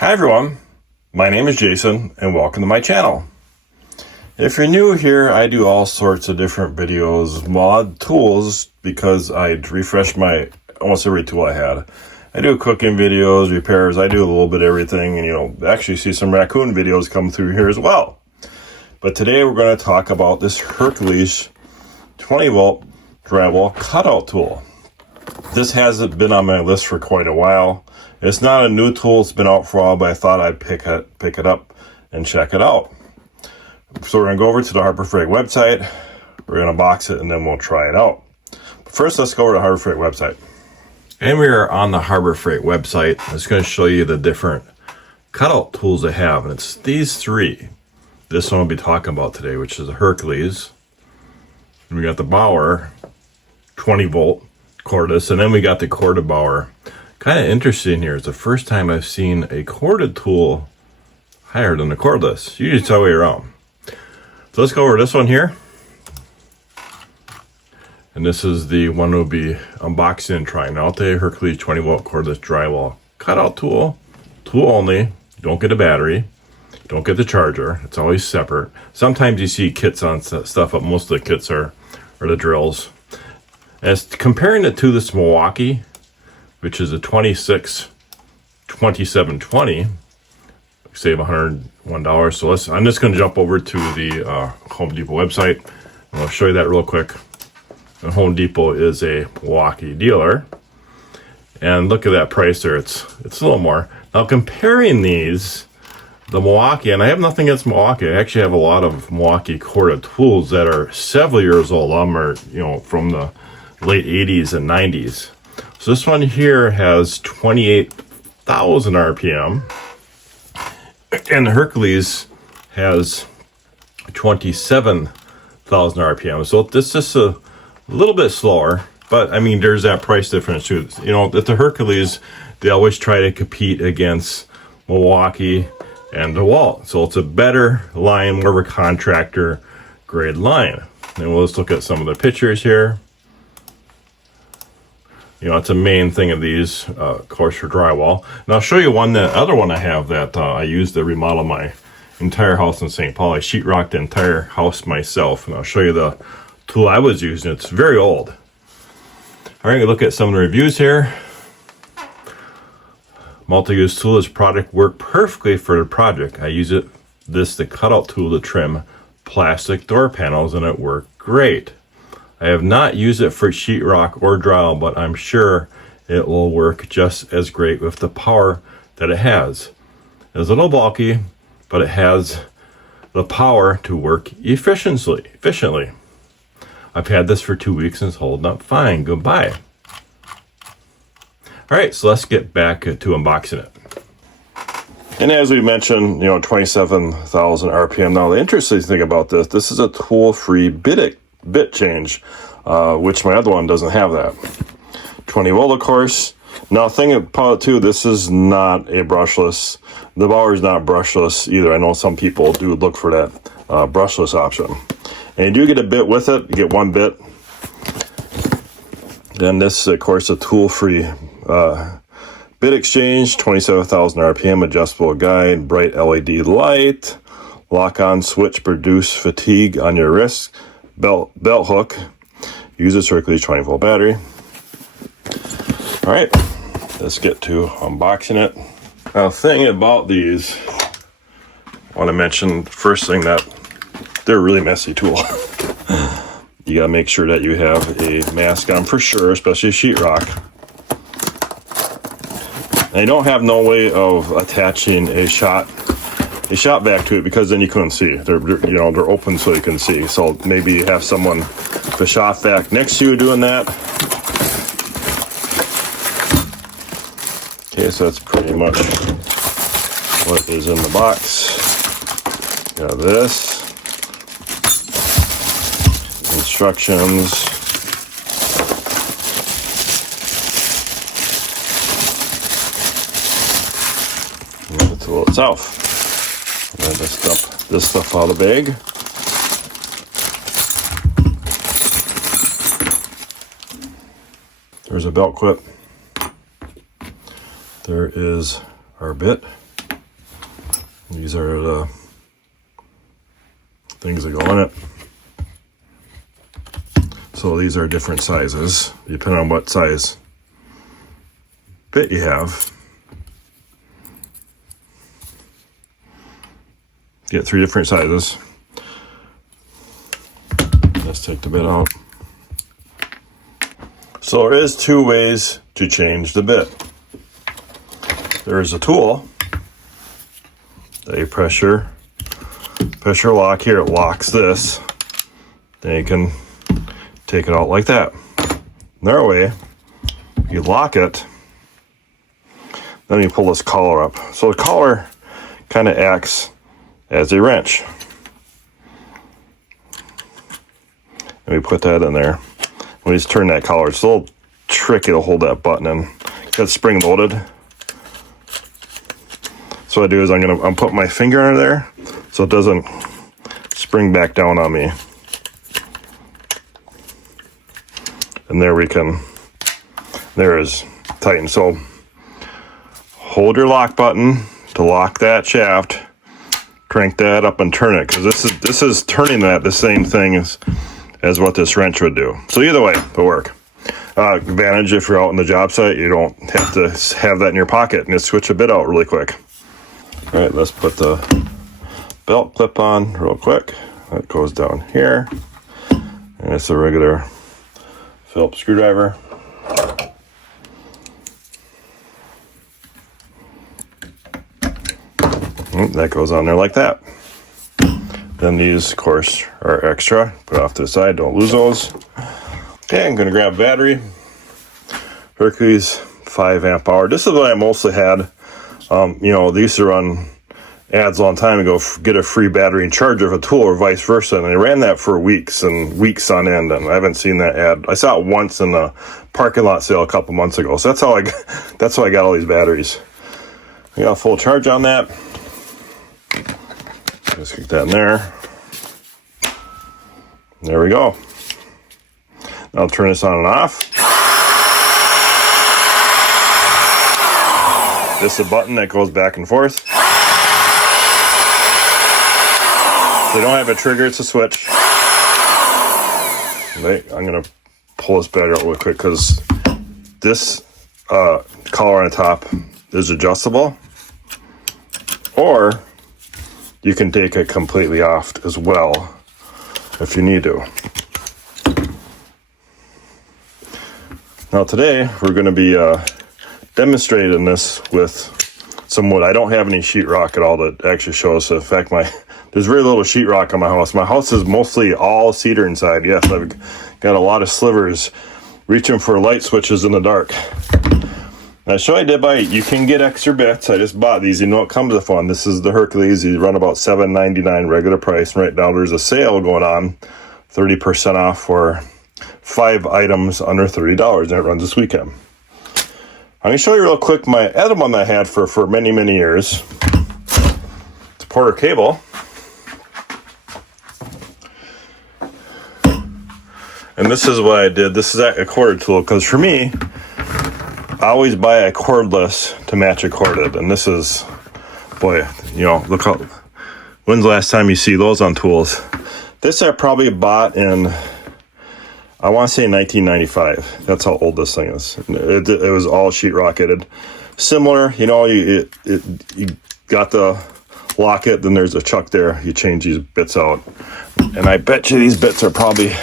Hi everyone, my name is Jason and welcome to my channel. If you're new here, I do all sorts of different videos, mod tools, because I refresh almost every tool I had. I do cooking videos, repairs, I do a little bit of everything, and actually see some raccoon videos come through here as well. But today we're going to talk about this HERCULES 20V Drywall Cut-Out Tool. This hasn't been on my list for quite a while. It's not a new tool, it's been out for a while, but I thought I'd pick it up and check it out. So we're gonna go over to the Harbor Freight website, we're gonna box it, and then we'll try it out. But first, let's go over to the Harbor Freight website. And we are on the Harbor Freight website. I'm just gonna show you the different cutout tools they have, and it's these three. This one we'll be talking about today, which is the HERCULES. And we got the Bauer 20V Cordless, and then we got the corded Bauer. Kind of interesting here. It's the first time I've seen a corded tool higher than the cordless. Usually it's the other way around. So let's go over this one here. And this is the one we'll be unboxing and trying out, the HERCULES 20V Cordless Drywall Cutout Tool. Tool only. Don't get a battery. Don't get the charger. It's always separate. Sometimes you see kits on stuff, but most of the kits are the drills. As comparing it to this Milwaukee, which is a 2720, save $101. So I'm just going to jump over to the Home Depot website, and I'll show you that real quick. And Home Depot is a Milwaukee dealer, and look at that price there. It's a little more. Now comparing these, the Milwaukee, and I have nothing against Milwaukee. I actually have a lot of Milwaukee corded tools that are several years old. Some are from the late 80s and 90s. So this one here has 28,000 RPM, and the HERCULES has 27,000 RPM. So this is a little bit slower, but I mean, there's that price difference too. At the HERCULES, they always try to compete against Milwaukee and DEWALT. So it's a better line, more of a contractor grade line. And we'll just look at some of the pictures here. It's a main thing of these, of course, for drywall. And I'll show you other one I have that I used to remodel my entire house in St. Paul. I sheetrocked the entire house myself, and I'll show you the tool I was using. It's very old. All right, look at some of the reviews here. Multi-use tool. This product worked perfectly for the project. I use the cutout tool to trim plastic door panels, and it worked great. I have not used it for sheetrock or drywall, but I'm sure it will work just as great with the power that it has. It's a little bulky, but it has the power to work efficiently. I've had this for 2 weeks and it's holding up fine. Goodbye. All right, so let's get back to unboxing it. And as we mentioned, 27,000 RPM. Now, the interesting thing about this is a tool-free bit change, which my other one doesn't have that. 20V, of course. Now, thing about it too, this is not a brushless. The Bauer is not brushless either. I know some people do look for that brushless option. And you do get a bit with it. You get one bit. Then this, of course, a tool-free bit exchange, 27,000 RPM, adjustable guide, bright LED light, lock-on switch, produce fatigue on your wrist, belt hook, uses HERCULES 20V battery. All right, let's get to unboxing it. Now, the thing about these, I want to mention first thing that they're a really messy tool. You got to make sure that you have a mask on for sure, especially sheetrock. And you don't have no way of attaching a shot back to it, because then you couldn't see. They're open so you can see. So maybe you have someone with a shot vac next to you doing that. Okay, so that's pretty much what is in the box. Got this. Instructions. And the tool itself. I'm going to dump this stuff out of the bag. There's a belt clip. There is our bit. These are the things that go in it. So these are different sizes, depending on what size bit you have. Get 3 different sizes. Let's take the bit out. So there is 2 ways to change the bit. There is a tool that you pressure lock here. It locks this. Then you can take it out like that. Another way, you lock it, then you pull this collar up. So the collar kind of acts as a wrench. And we put that in there. When you just turn that collar, it's a little tricky to hold that button in. It's spring loaded. So what I do is I'm putting my finger under there so it doesn't spring back down on me. And there is tighten. So hold your lock button to lock that shaft, crank that up and turn it, because this is turning that the same thing as what this wrench would do. So either way, it'll work. Advantage if you're out on the job site, you don't have to have that in your pocket and just switch a bit out really quick. All right, let's put the belt clip on real quick. That goes down here, and it's a regular Phillips screwdriver. That goes on there like that. Then these, of course, are extra. Put off to the side, don't lose those. Okay, I'm gonna grab a battery. HERCULES 5 amp hour. This is what I mostly had. You know, they used to run ads a long time ago, get a free battery and charger of a tool or vice versa, and they ran that for weeks and weeks on end, and I haven't seen that ad. I saw it once in the parking lot sale a couple months ago, so that's how I got all these batteries. I got a full charge on that. Just get that in there. There we go. Now I'll turn this on and off. This is a button that goes back and forth. They don't have a trigger, it's a switch. Wait, I'm gonna pull this battery out real quick because this collar on the top is adjustable, or you can take it completely off as well if you need to. Now today we're going to be demonstrating this with some wood. I don't have any sheetrock at all that actually shows. In fact, there's very little sheetrock on my house. My house is mostly all cedar inside. Yes, I've got a lot of slivers reaching for light switches in the dark. Now, show I did buy, you can get extra bits. I just bought these. You know it comes with one. This is the HERCULES. These run about $7.99 regular price. And right now there's a sale going on, 30% off for 5 items under $30, and it runs this weekend. I'm going to show you real quick my other one that I had for many, many years. It's a Porter cable. And this is what I did. This is a corded tool, because for me, I always buy a cordless to match a corded. And this is, boy, you know, look how, when's the last time you see those on tools? This I probably bought in, I want to say 1995. That's how old this thing is. It was all sheetrocketed. Similar, you know, you got the locket, then there's a chuck there. You change these bits out. And I bet you these bits are probably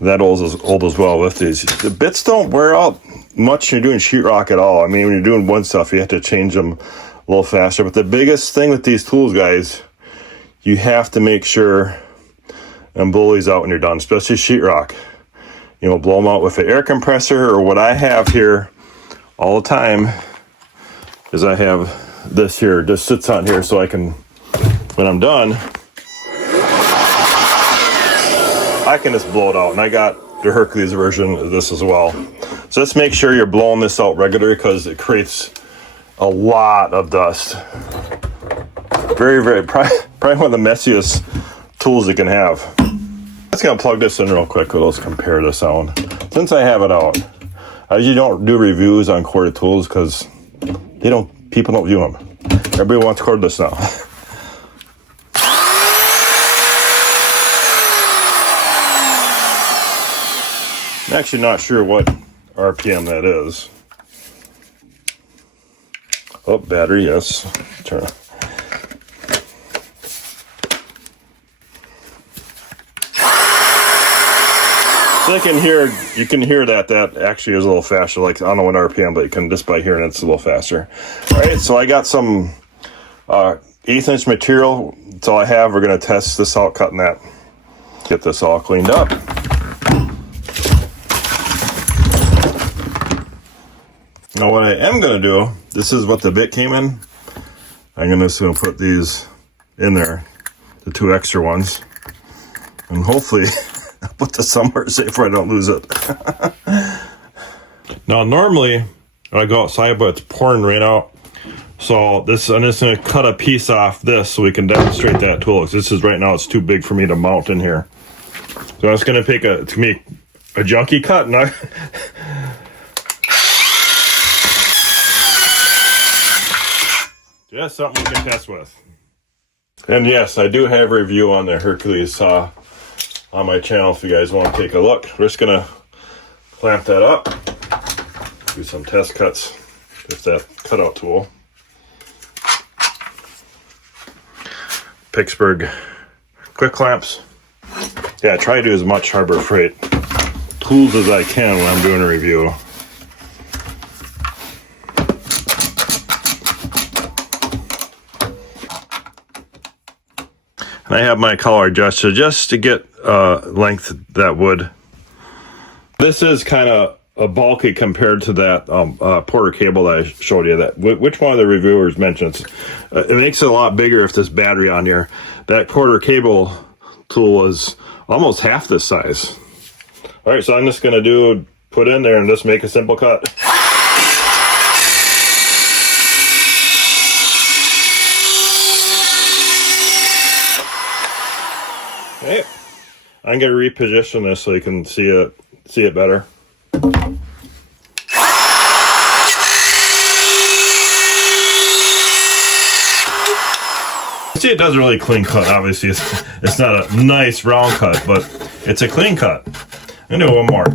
that old as well with these. The bits don't wear out much when you're doing sheetrock at all. I mean, when you're doing wood stuff, you have to change them a little faster. But the biggest thing with these tools, guys, you have to make sure and blow these out when you're done, especially sheetrock. You know, blow them out with an air compressor, or what I have here all the time is I have this here, just sits on here so I can, when I'm done, I can just blow it out. And I got the HERCULES version of this as well. So let's make sure you're blowing this out regularly, because it creates a lot of dust. Probably one of the messiest tools you can have. Let's gonna plug this in real quick. Let's compare the sound. Since I have it out, I usually don't do reviews on corded tools because people don't view them. Everybody wants cordless now. I'm actually not sure what RPM that is. Oh, battery, yes. Turn on. So you can hear that actually is a little faster. Like, I don't know what RPM, but you can just by hearing it's a little faster. All right, so I got some 1/8" material. That's all I have. We're gonna test this out, cutting that. Get this all cleaned up. Now what I am gonna do, this is what the bit came in. I'm just gonna put these in there, the 2 extra ones, and hopefully I'll put this somewhere safe where I don't lose it. Now normally I go outside, but it's pouring rain out. So I'm just gonna cut a piece off this so we can demonstrate that tool. Because this is right now, it's too big for me to mount in here. So I'm just gonna pick it's gonna be a junky cut. And just something we can test with. And yes, I do have a review on the Hercules saw on my channel if you guys want to take a look. We're just gonna clamp that up, do some test cuts with that cutout tool. Pittsburgh quick clamps. Yeah, I try to do as much Harbor Freight tools as I can when I'm doing a review. And I have my color adjuster just to get length that wood. This is kind of a bulky compared to that Porter cable that I showed you. That which one of the reviewers mentions it makes it a lot bigger if this battery on here. That Porter cable tool is almost half this size. All right, so I'm just going to put in there and just make a simple cut. Okay, I'm going to reposition this so you can see it better. See, it does a really clean cut. Obviously, it's not a nice round cut, but it's a clean cut. I'm gonna do one more.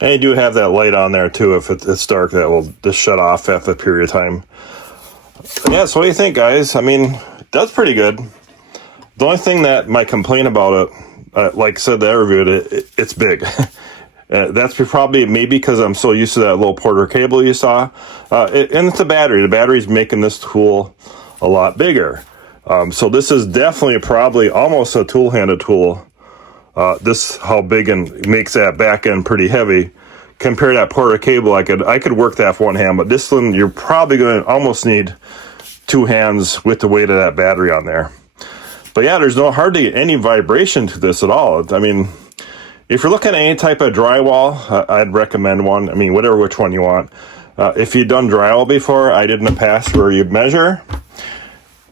And you do have that light on there too. If it's dark, that will just shut off after a period of time. Yeah, so what do you think, guys? I mean, that's pretty good. The only thing that might complain about it, like I said, that I reviewed it, it's big. That's probably maybe because I'm so used to that little Porter cable you saw. And it's the battery. The battery's making this tool a lot bigger. So this is definitely probably almost a tool-handed tool. This how big and makes that back end pretty heavy. Compare that Porter cable, I could work that with one hand, but this one you're probably going to almost need 2 hands with the weight of that battery on there. But yeah, there's hardly any vibration to this at all. I mean, if you're looking at any type of drywall, I'd recommend one. I mean, which one you want. If you've done drywall before, I did in the past, where you measure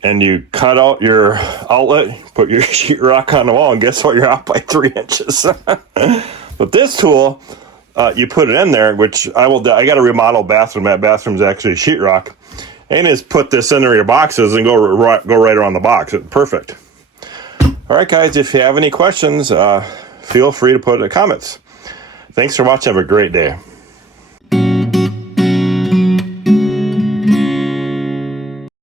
and you cut out your outlet, put your sheetrock on the wall, and guess what? You're out by 3 inches. But this tool, you put it in there, which I got a remodel bathroom. That bathroom's actually sheetrock, and just put this in there your boxes and go right around the box. It's perfect. All right, guys, if you have any questions, feel free to put it in the comments. Thanks for watching. Have a great day.